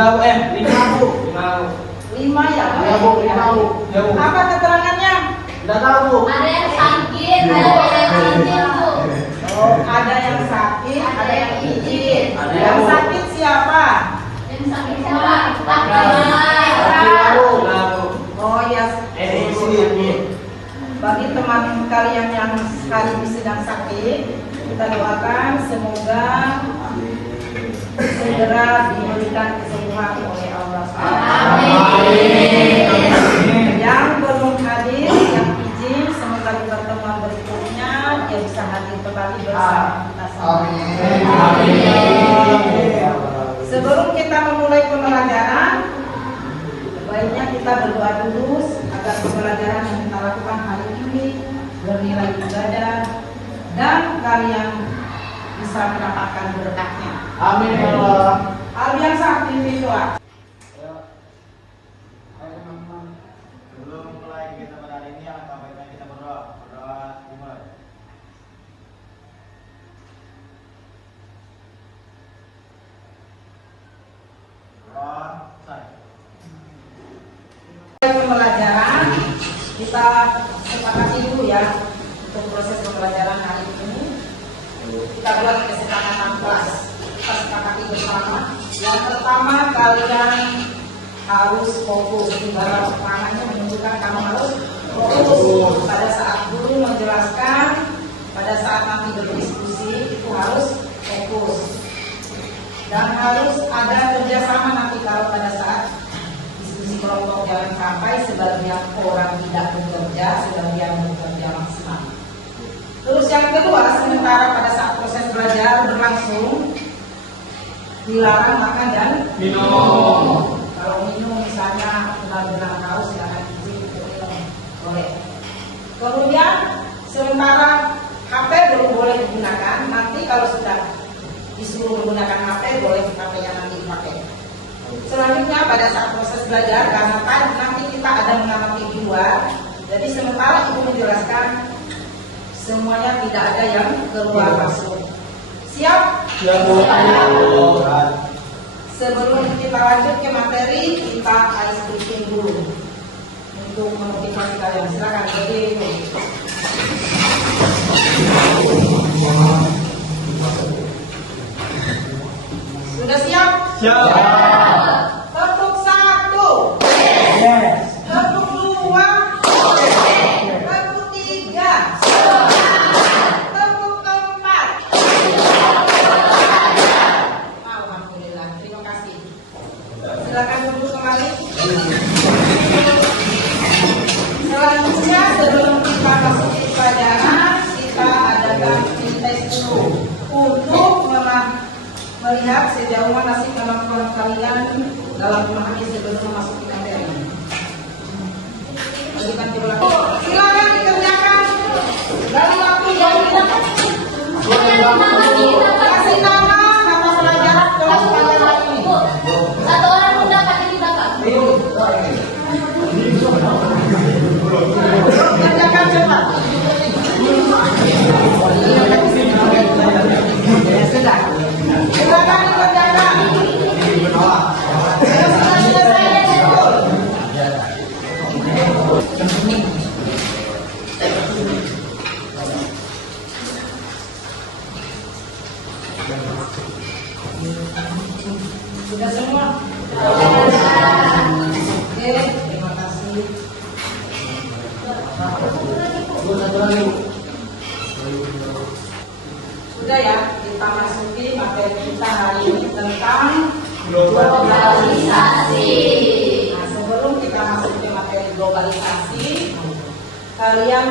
5 Bu. 5 ya? 5 Bu. Apa keterangannya? Tidak tahu Bu. Ada yang sakit, ada yang izin Bu. Oh, ada yang sakit, ada yang izin. Ada Yang yang- sakit siapa? Yang sakit siapa? Oh ya, bagi teman kalian yang hari ini sedang sakit, kita doakan semoga segera diberikan kesembuhan oleh Allah. Yang belum hadir, yang izin, semoga di pertemuan berikutnya dia bisa hadir kembali bersama kita semua. Sebelum kita memulai pembelajaran, baiknya kita berdoa dulu agar pembelajaran yang kita lakukan hari ini bernilai ibadah dan kalian bisa mendapatkan berkatnya. Amin ya Allah. Albian sakti doa. Sebelum mulai kita pada hari ini, alangkah baiknya kita berdoa. Berdoa dimulai. Doa selesai. Pembelajaran kita sepakati dulu ya untuk proses pembelajaran hari ini. Kita buat kesepakatan kelas. Kita sepakati bersama. Yang pertama, kalian harus fokus. Ibarat tangannya menunjukkan kamu harus fokus pada saat guru menjelaskan, pada saat nanti berdiskusi itu harus fokus. Dan harus ada kerjasama nanti kalau pada saat diskusi kelompok jangan sampai sebagian orang tidak bekerja, sebagian bekerja maksimal. Terus yang kedua, sementara pada saat proses belajar berlangsung, dilarang makan dan minum. Kalau minum misalnya benar-benar tahu silakan izin untuk minum, boleh. Kemudian sementara HP belum boleh digunakan, nanti kalau sudah disuruh menggunakan HP boleh HP yang nanti dipakai. Selanjutnya pada saat proses belajar, karena nanti kita ada mengamati di luar, jadi sementara ibu menjelaskan semuanya tidak ada yang keluar masuk. Siap? Siap Bu. Sebelum kita lanjut ke materi, kita ice breaking dulu untuk memotivasi kalian. Silakan berdiri dulu. Sudah siap? Siap. Tepuk 1, Yes. tepuk 2, tepuk 3, tepuk 4. Alhamdulillah, terima kasih. Silakan duduk kembali. Selanjutnya sebelum kita masuk ke pelajaran, kita adakan tes dulu untuk melihat sejauh mana sih kemampuan kalian dalam memahami sebelum memasuki materi. Berikan di belakang. Silakan dikerjakan dalam waktu yang kasih nama pelajaran kelas pada hari ini. Satu orang pun dapat di belakang. Kerjakan cepat. Sudah. Silakan dikerjakan. Selesai dan betul. Sudah semua? Oke, terima kasih. Sudah ya, kita masuki materi kita hari ini tentang globalisasi. Nah, sebelum kita masuk ke materi globalisasi, kalian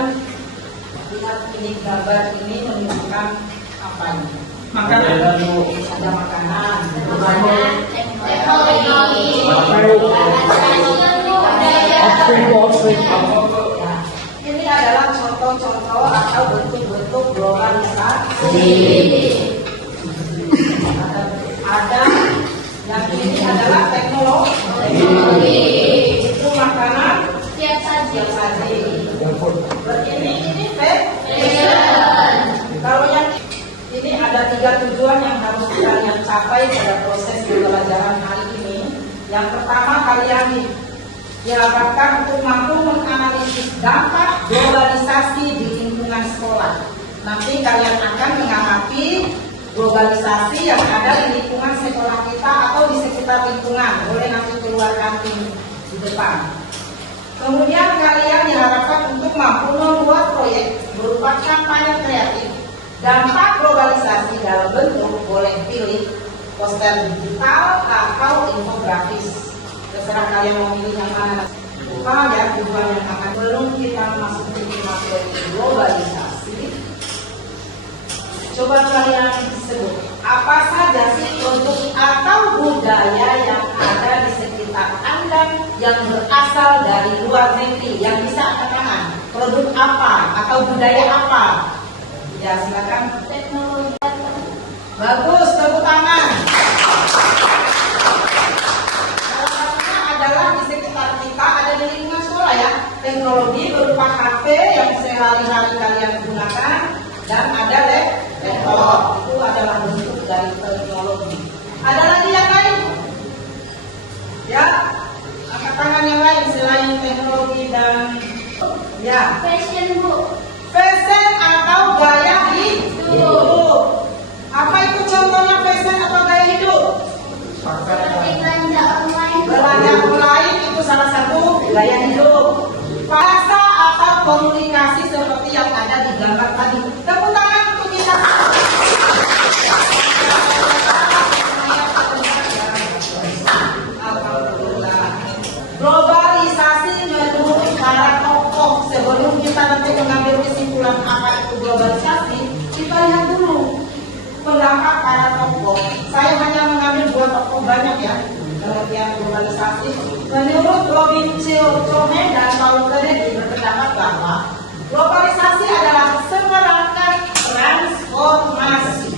lihat ini gambar ini menunjukkan apa ini? Makanan. Ada makanan, Teknologi. Ya, ini adalah contoh-contoh atau bentuk-bentuk globalisasi. Ada yang ini adalah teknologi. Itu makanan Siap saja. siap saji. Ini fashion. Kalau yang ini ada 3 tujuan yang harus kalian capai pada proses pembelajaran hari ini. Yang pertama, kalian diharapkan untuk mampu menganalisis dampak globalisasi di lingkungan sekolah. Nanti kalian akan mengamati globalisasi yang ada di lingkungan sekolah kita atau di sekitar lingkungan. Boleh nanti keluarkan di depan. Kemudian kalian diharapkan untuk mampu membuat proyek berupa kampanye kreatif dampak globalisasi dalam bentuk, boleh pilih poster digital atau infografis. Terserah kalian mau pilih yang mana. Lupa ya tujuan yang akan belum kita masuk ke materi globalisasi. Coba kalian sebut apa saja sih produk atau budaya yang ada di sekitar Anda yang berasal dari luar negeri yang bisa Anda tangan. Produk apa atau budaya apa? Ya silakan. Teknologi. Bagus, tepuk tangan. Salah satunya adalah di sekitar kita, ada di lingkungan sekolah ya. Teknologi berupa HP yang sehari-hari kalian gunakan dan ada laptop. Itu adalah bentuk dari teknologi. Ada lagi yang lain? Ya, angkat tangan yang lain selain teknologi dan ya. Fashion, Bu. Fashion atau gaya hidup. Apa itu contohnya fashion atau gaya hidup? Seperti belanja online. Belanja online itu salah satu gaya hidup. Bahasa atau komunikasi seperti yang ada di gambar tadi. Tepuk tangan untuk kita. Alhamdulillah. Globalisasi menurut para tokoh. Sebelum kita nanti mengambil kesimpulan apa itu globalisasi, kita lihat dulu pendapat para tokoh. Saya hanya mengambil 2 tokoh banyak ya pengertian globalisasi. Menurut Robin Chilcome dan Paul Kennedy berpendapat bahwa globalisasi adalah seperangkat transformasi,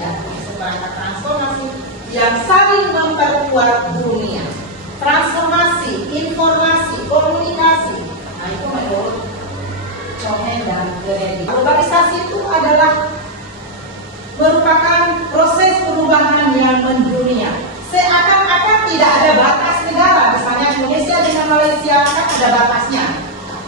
ya, seperangkat transformasi yang saling memperkuat dunia. Transformasi, informasi, komunikasi. Nah itu menurut Chome dan Kennedy. Globalisasi itu adalah merupakan proses perubahan yang mendunia. Seakan-akan tidak ada batas negara. Misalnya Indonesia dengan Malaysia kan ada batasnya.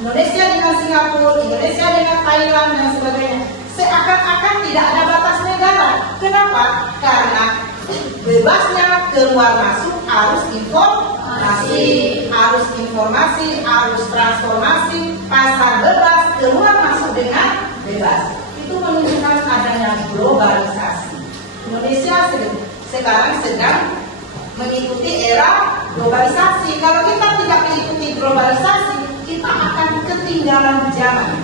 Indonesia dengan Singapura, Indonesia dengan Thailand dan sebagainya. Seakan-akan tidak ada batas negara. Kenapa? Karena bebasnya keluar masuk arus informasi, arus transformasi, pasar bebas, keluar masuk dengan bebas. Itu menunjukkan adanya globalisasi. Indonesia sekarang sedang mengikuti era globalisasi. Kalau kita tidak mengikuti globalisasi, kita akan ketinggalan zaman.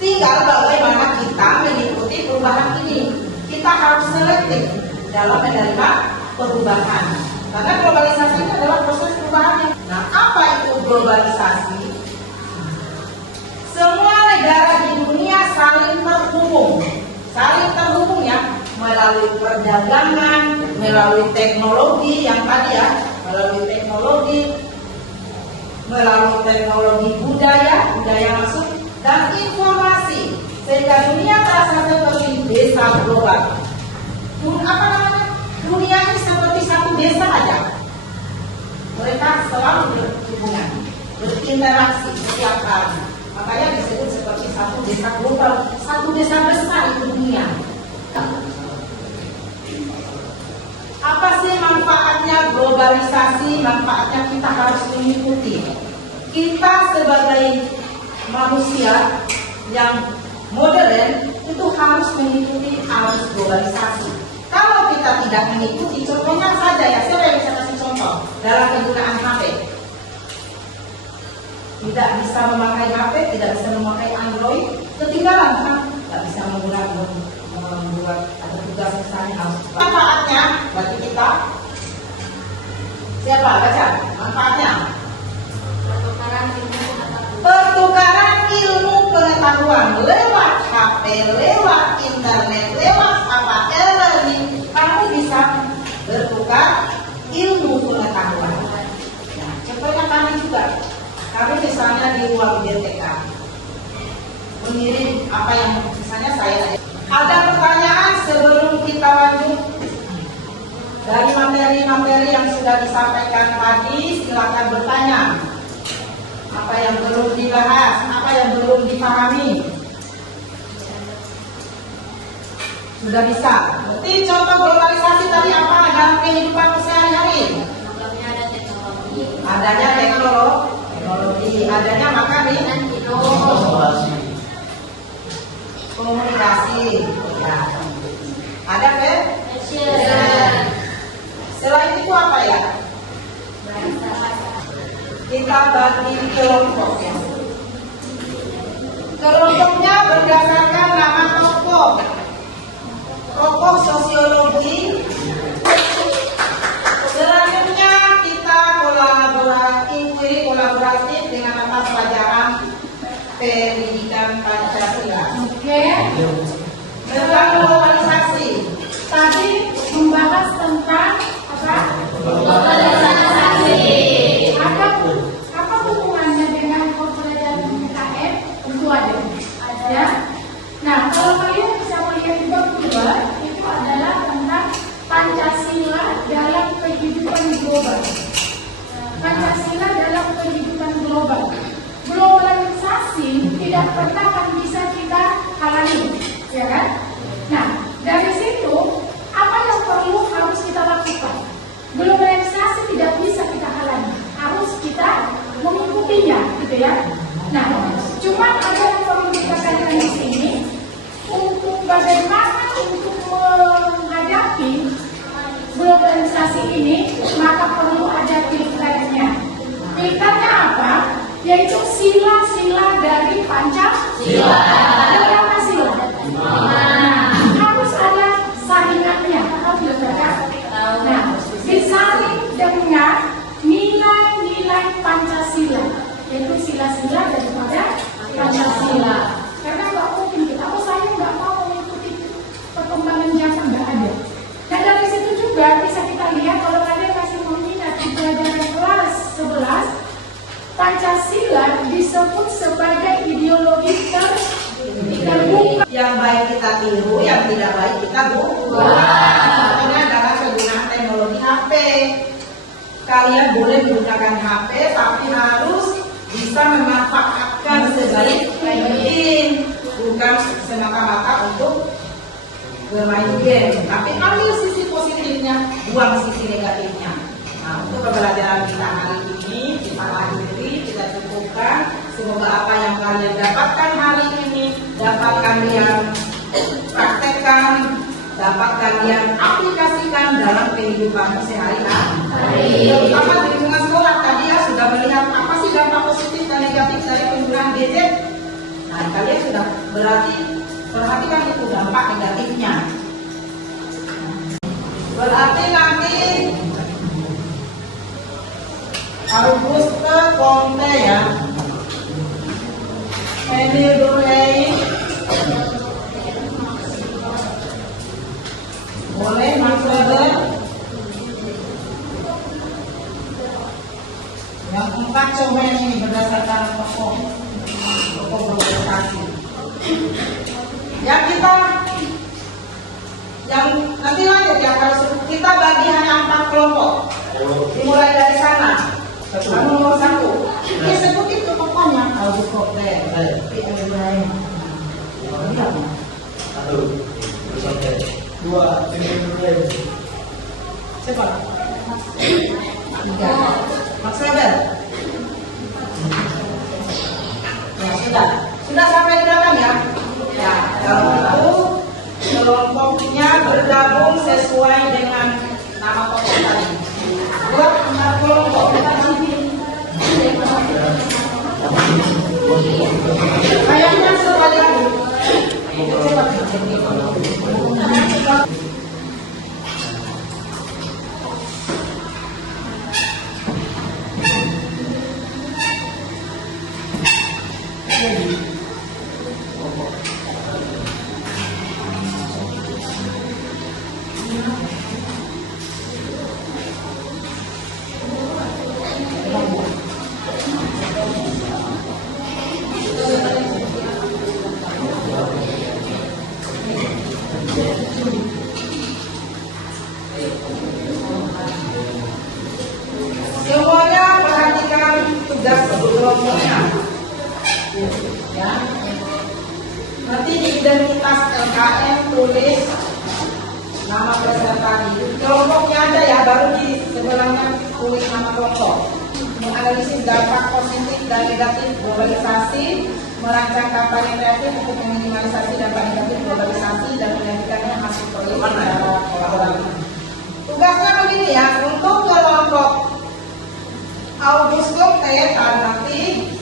Tinggal bagaimana kita mengikuti perubahan ini. Kita harus selektif dalam menerima perubahan. Karena globalisasi itu adalah proses perubahan. Nah, apa itu globalisasi? Semua negara di dunia saling terhubung ya, melalui perdagangan, melalui teknologi yang tadi ya, melalui teknologi budaya masuk dan informasi, sehingga dunia terasa seperti desa global. Dunia ini seperti satu desa aja. Mereka selalu berhubungan, berinteraksi setiap hari. Makanya disebut seperti satu desa global, satu desa besar itu dunia. Apa sih manfaatnya globalisasi? Manfaatnya kita harus mengikuti. Kita sebagai manusia yang modern itu harus mengikuti arus globalisasi. Kalau kita tidak mengikuti, contohnya saja ya, saya bisa kasih contoh dalam penggunaan HP. Tidak bisa memakai HP, tidak bisa memakai Android, ketinggalan kan? Tidak bisa membuat ada tugas misalnya harus. Manfaatnya bagi kita, siapa baca? Manfaatnya pertukaran ilmu pengetahuan lewat HP, lewat internet, lewat apa e-learning, kamu bisa bertukar ilmu pengetahuan. Nah, contohnya kami juga. Kami misalnya di ruang BTK mengirim apa yang misalnya saya ada pertanyaan sebelum kita lanjut. Dari materi-materi yang sudah disampaikan tadi, silakan bertanya. Apa yang belum dibahas, apa yang belum dipahami. Sudah bisa. Berarti contoh globalisasi tadi apa dalam kehidupan sehari-hari? Adanya teknologi, adanya makanan, komunikasi. Ya. Ada selain itu apa ya? Kita bagi kelompok ya. Kelompoknya berdasarkan nama tokoh sosiologi. Selanjutnya kita kolaboratif dengan mata pelajaran pendidikan Pancasila. Oke. Tentang globalisasi. Tadi membahas tentang apa? Globalisasi. Apa hubungannya dengan pembelajaran PKN? Tentu ada. Nah, kalau kalian bisa melihat di bab 2, itu adalah tentang Pancasila dalam kehidupan global. Pancasila dalam kehidupan global. Globalisasi tidak pernah akan bisa kita halangi, ya kan? Nah, dari situ apa yang harus kita lakukan? Globalisasi tidak bisa kita halangi, harus kita mengikutinya, gitu ya. Nah, cuma ada yang perlu kita kaitkan di sini untuk bagaimana untuk menghadapi globalisasi ini, maka perlu ada pilkadanya. Pilkadanya apa? Yaitu sila-sila dari Pancasila. Berapa sila? Nah, harus ada saringannya, harus diletakkan. Nah, disaring dengan nilai-nilai Pancasila, yaitu sila-sila daripada Pancasila. Karena nggak mungkin kita, saya nggak mau mengikuti perkembangan zaman, nggak ada. Nah, dari situ juga bisa kita lihat kalau kalian masih mengingat di pelajaran kelas 11, Pancasila disebut sebagai ideologi terbuka. Yang baik kita tiru, yang tidak baik kita buang. Contohnya adalah penggunaan teknologi HP. Kalian boleh menggunakan HP, tapi harus bisa memanfaatkan sebaik mungkin, bukan semata-mata untuk bermain game. Tapi ambil sisi positifnya, buang sisi negatifnya. Nah, untuk pembelajaran kita hari ini kita akhiri, kita cukupkan. Semoga apa yang kalian dapatkan hari ini dapat kalian praktekkan, dapat kalian aplikasikan dalam kehidupan sehari-hari. Terutama di lingkungan sekolah tadi ya sudah melihat apa sih dampak positif dan negatif dari penggunaan gadget. Nah, kalian sudah berarti perhatikan itu dampak negatifnya. Berarti nanti Auguste Comte ya. Emile Durkheim boleh Max Weber. Yang empat coba ini berdasarkan tokoh globalisasi. Yang nanti lanjut ya, kalau kita bagi hanya 4 kelompok. Dimulai dari sana. Nomor 1. Ini sebut itu tokohnya Auguste Comte. Dua, Siapa? 3. Max Weber. Ya, sudah sampai di belakang ya. Ya, kalau itu kelompoknya bergabung sesuai dengan nama tokoh tadi. Buat 4 kelompok. Kayaknya sebanyak identitas LKM, tulis nama peserta. Kelompoknya aja ya, baru di sebelahnya tulis nama kelompok. Menganalisis dampak positif dan negatif globalisasi, merancang kampanye kreatif untuk meminimalisasi dampak negatif globalisasi dan menjadikannya hasil proyek secara kolaboratif. Tugasnya begini ya, untuk kelompok Augustus Teta nanti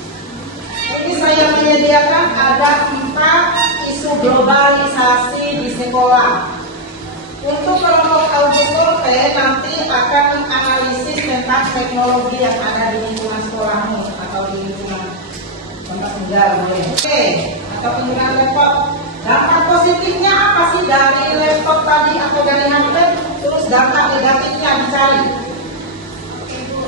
ini saya menyediakan ada 4 isu globalisasi di sekolah. Untuk kelompok Augustus nanti akan menganalisis tentang teknologi yang ada di lingkungan sekolahmu atau di lingkungan tempat tinggal. Oke, atau penggunaan laptop. Dampak positifnya apa sih dari laptop tadi atau dari HP? Terus dampak negatifnya dicari.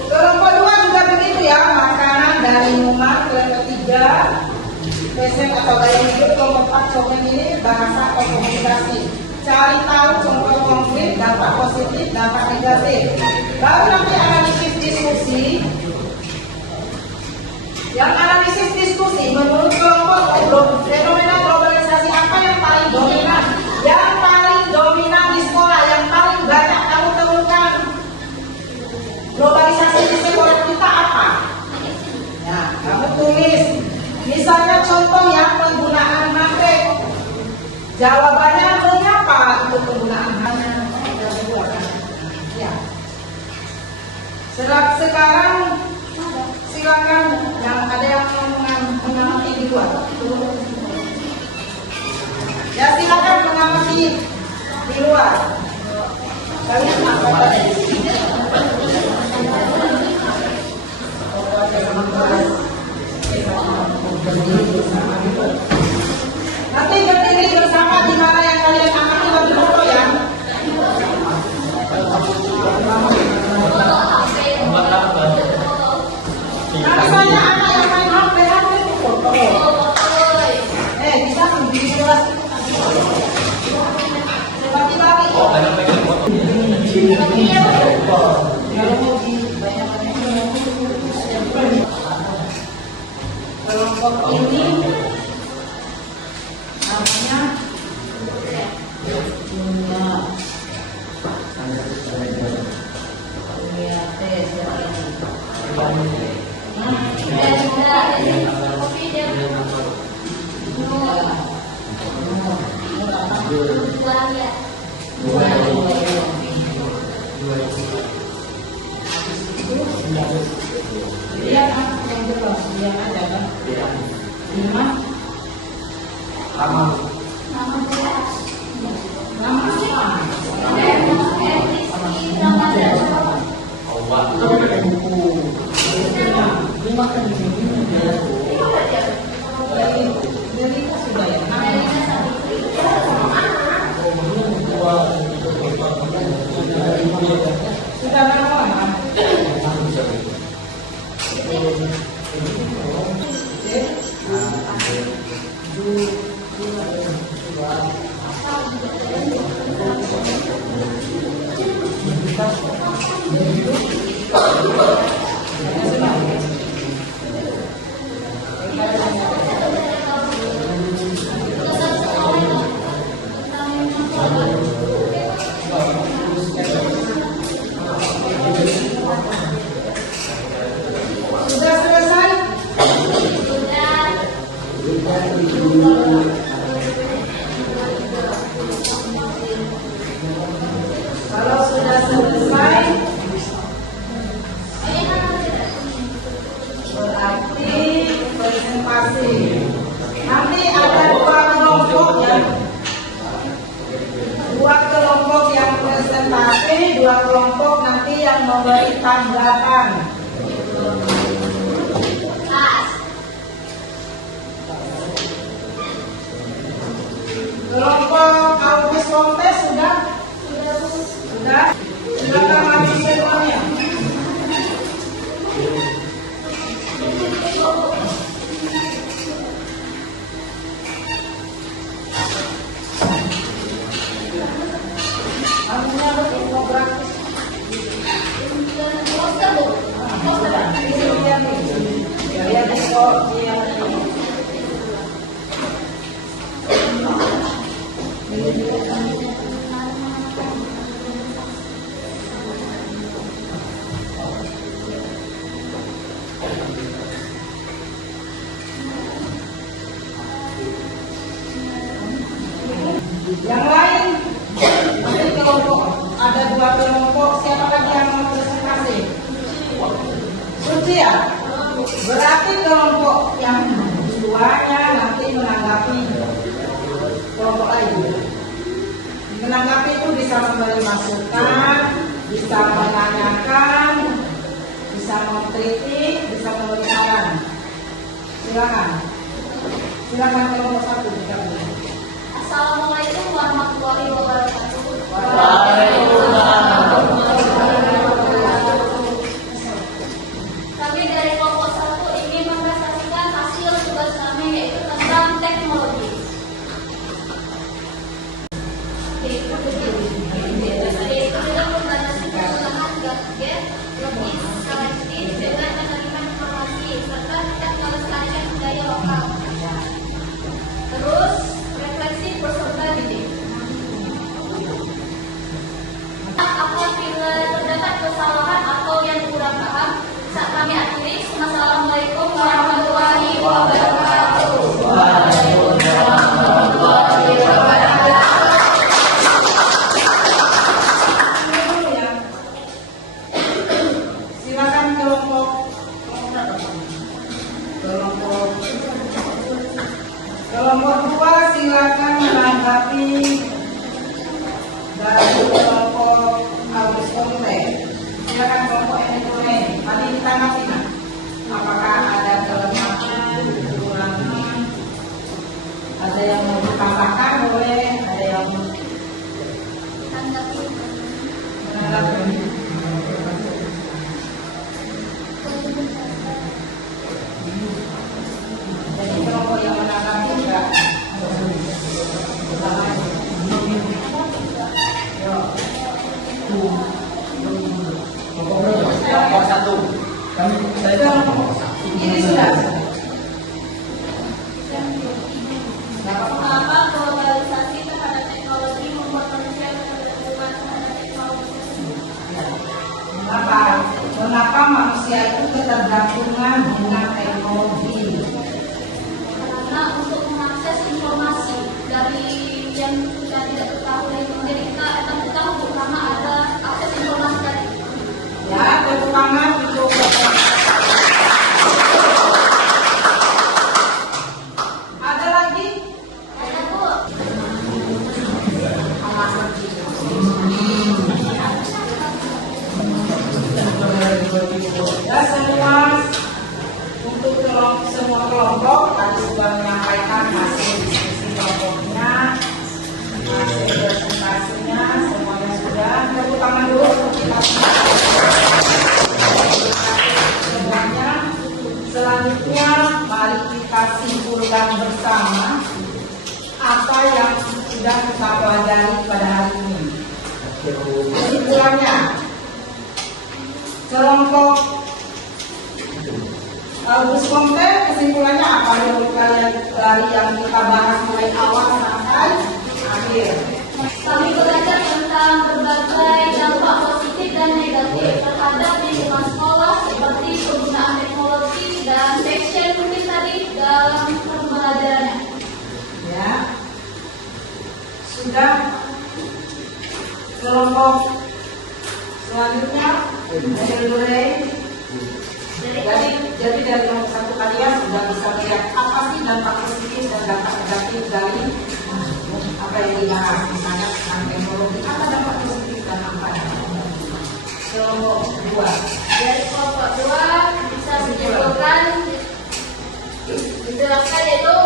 Kelompok 2 juga begitu ya, makanan dan minuman. Kelompok 3 present atau gaya hidup. Kelompok 4 contoh ini bahasa atau komunikasi. Cari tahu contoh konkret, dampak positif, dampak negatif. Baru nanti analisis diskusi. Yang analisis diskusi menurut kelompok fenomena globalisasi apa yang paling dominan? Yang paling dominan di sekolah, yang paling banyak kamu temukan globalisasi di sekolah kita apa? Nah, kamu tulis. Misalnya contoh ya, penggunaan HP. Jawabannya mengapa untuk penggunaan HP? Ya. Sekarang silakan yang ada yang mengamati di luar. Ya silakan mengamati di luar. Kalian apa tadi? Nanti berdiri bersama di mana yang kalian amati bagi foto ya. Kalau saya anak yang main HP itu foto. Bisa berdiri jelas. Seperti bagi. Kelompok ini namanya lihat yang jelas, yang ada kan? Lima. Nama sudah selesai? Kalau sudah selesai, berarti presentasi. Nanti ada 2 kelompok ya. 2 kelompok yang presentasi, 2 kelompok nanti yang memberi tanggapan. Kelompok August Kontes sudah? Silakan maju semuanya. Anunya infografis. Lihat Yang lain, nanti kelompok ada 2 kelompok. Siapa lagi yang mau presentasi? Suci ya? Berarti kelompok yang keduanya nanti menanggapi kelompok lain. Menanggapi itu bisa memberi masukan, bisa menanyakan, bisa mengkritik, bisa memberi saran. Silakan. Silakan kelompok 1 kita mulai. Assalamualaikum warahmatullahi wabarakatuh. Kami dari kelompok 1 ingin mempresentasikan hasil tugas kami yaitu tentang teknologi. Yaitu dengan membatasi penggunaan gadget lebih selektif dengan menerima informasi serta tidak melestarikan budaya lokal. Terus refleksi peserta didik. Apabila terdapat kesalahan atau yang kurang paham, saat kami akhiri. Assalamualaikum warahmatullahi wabarakatuh. Silakan kelompok kelompok 2 silakan menanggapi dari kelompok Agus Komite. Silakan kelompok elektronik. Tadi ditanggapi nah, apakah ada kelemahan, kekurangan, ada yang mau ditambahkan boleh, ada yang menanggapi. Jadi kelompok yang menanggapi enggak. Kelompok 1. Ini sudah. Mengapa globalisasi terhadap teknologi membuat manusia ketergantungan terhadap teknologi? Mengapa manusia itu ketergantungan dengan teknologi? Karena untuk mengakses informasi dari yang kita tidak ketahui, jadi kita akan tahu karena ada akses informasi tadi. Ya, tepuk tangan untuk ada lagi? Ada Bu. Ya semua untuk semua kelompok tadi sudah menyampaikan hasil diskusi kelompoknya, hasil presentasinya, semuanya sudah. Tepuk tangan dulu untuk kita semuanya. Selanjutnya mari kita simpulkan bersama apa yang sudah kita pelajari pada hari ini. Kesimpulannya, kelompok Agus Komite kesimpulannya apa dari yang kita bahas mulai awal sampai akhir? Kami belajar tentang berbagai dampak positif dan negatif terhadap lingkungan sekolah seperti penggunaan teknologi dan section mungkin tadi dalam pembelajarannya. Ya, sudah. Kelompok selanjutnya jadi dari kelompok 1 kalian sudah bisa melihat apa sih dampak positif dan dampak negatif dari apa yang dibahas, misalnya tentang teknologi, apa dampak positif dan apa kelompok 2. Dari kelompok 2 bisa dijelaskan yaitu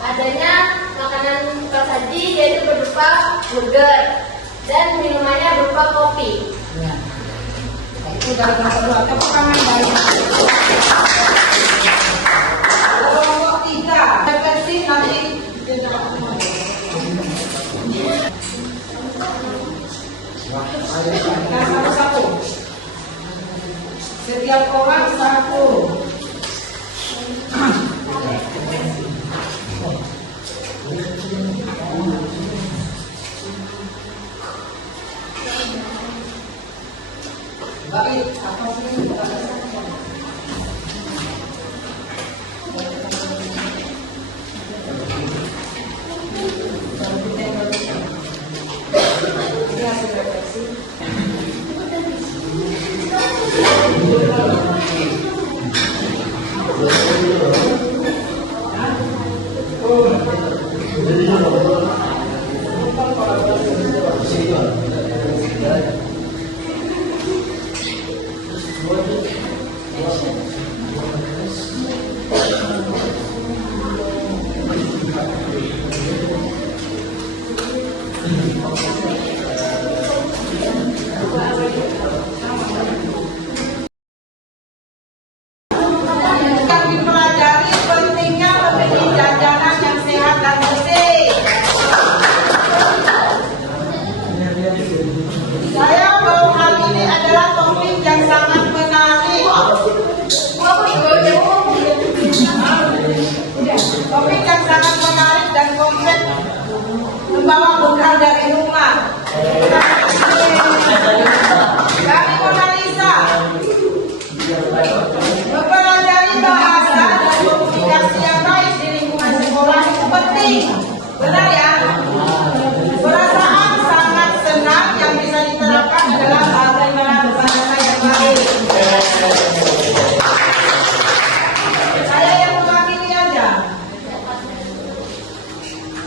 adanya makanan prasaji yaitu berupa burger dan minumannya berupa kopi. Ya. Itu dari kelompok 2. Tepuk tangan dari kelompok 3. Refleksi nanti. Kita satu-satu. Setiap orang satu. Baik, apa sih? Benar ya? Perasaan sangat senang yang bisa diterapkan adalah bagaimana berbahasa yang baik. Saya yang mewakili aja.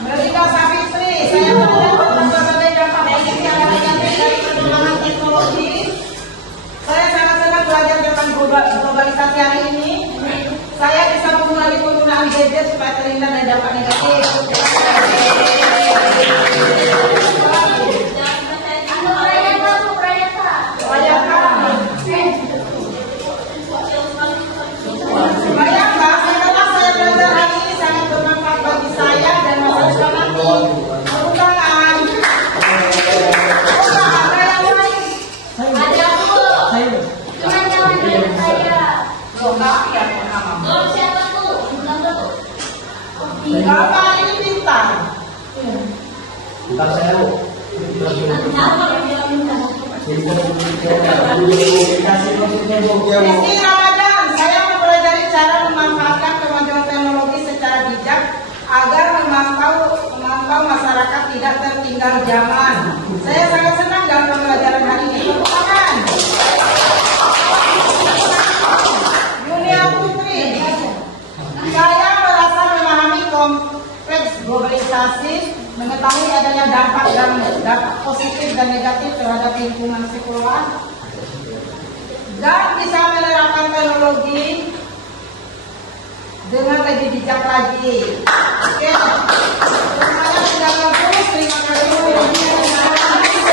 Merdeka Savitri, saya mendapat berbagai dampak positif yang negatif dari perkembangan teknologi. Saya sangat senang belajar tentang globalisasi hari ini. Saya bisa mengurangi penggunaan gadget supaya terhindar dari dampak negatif. Bayangkan, setelah saya belajar hari ini sangat bermanfaat bagi saya dan masa depan nanti. Tepuk tangan. Oh, ada yang lain? Ada aku. Cuman jangan dengan saya. Loh, enggak ya, pengalaman. Kalau siapa tuh? Enggak tuh. Bapak ini pintar. Bukan saya, Bu. Apa yang dia minta? Rizky Ramadan, saya mempelajari cara memanfaatkan kemajuan teknologi secara bijak agar memantau masyarakat tidak tertinggal zaman. Saya sangat senang dalam pembelajaran hari ini. Tepuk tangan. Yunia Putri, saya merasa memahami konteks globalisasi, mengetahui adanya dampak positif dan negatif terhadap lingkungan sekolah, dan bisa menerapkan teknologi dengan lebih bijak lagi. Oke, semuanya sudah bagus. Terima kasih.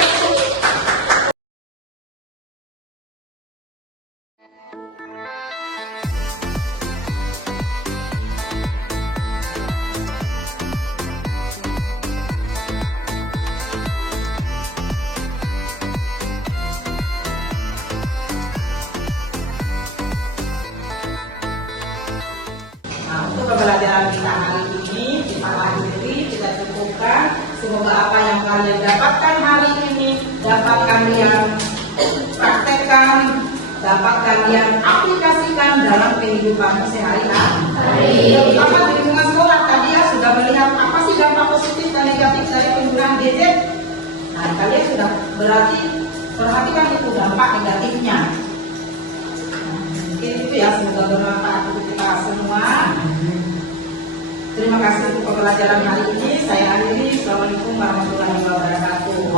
Nah, untuk pembelajaran kita hari ini kita akhiri, kita cukupkan. Semoga apa yang kalian dapatkan hari ini dapat kalian praktekkan, dapat kalian aplikasikan dalam kehidupan sehari-hari. Terutama di lingkungan sekolah tadi ya sudah melihat apa sih dampak positif dan negatif dari penggunaan gadget. Nah, kalian sudah berarti perhatikan itu dampak negatifnya. Mungkin itu ya, semoga bermanfaat untuk kita semua. Terima kasih untuk pembelajaran hari ini. Saya akhiri. Assalamualaikum warahmatullahi wabarakatuh.